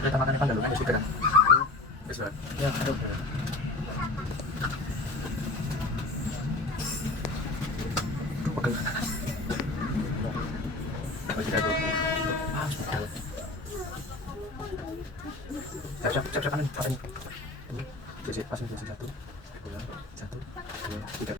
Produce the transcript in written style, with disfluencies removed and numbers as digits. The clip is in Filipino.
Sudah kita makan pandalungan sudah kan? Sudah. Ya, aduh. Pegel. Oh tidak tuh. Pegel. Siap, panen. Jadi pasang satu, satu, dua, tiga.